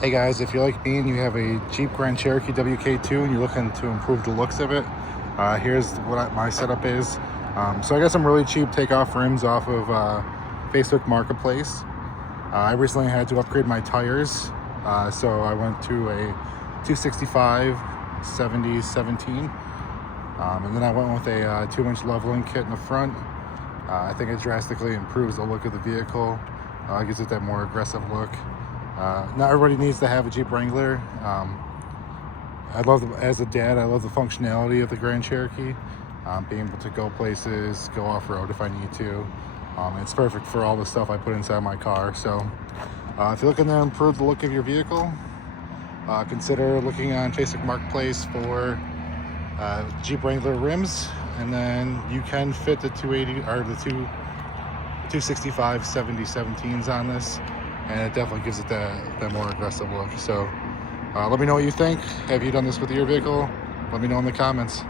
Hey guys, if you're like me and you have a Jeep Grand Cherokee WK2 and you're looking to improve the looks of it, here's what my setup is. So I got some really cheap takeoff rims off of Facebook Marketplace. I recently had to upgrade my tires, so I went to a 265 70 17, and then I went with a 2-inch leveling kit in the front. I think it drastically improves the look of the vehicle, gives it that more aggressive look. Not everybody needs to have a Jeep Wrangler. As a dad, I love the functionality of the Grand Cherokee. Being able to go places, go off-road if I need to. It's perfect for all the stuff I put inside my car. So if you're looking to improve the look of your vehicle, consider looking on Facebook Marketplace for Jeep Wrangler rims, and then you can fit the 280 or the 265 70 17s on this, and it definitely gives it that more aggressive look. So let me know what you think. Have you done this with your vehicle? Let me know in the comments.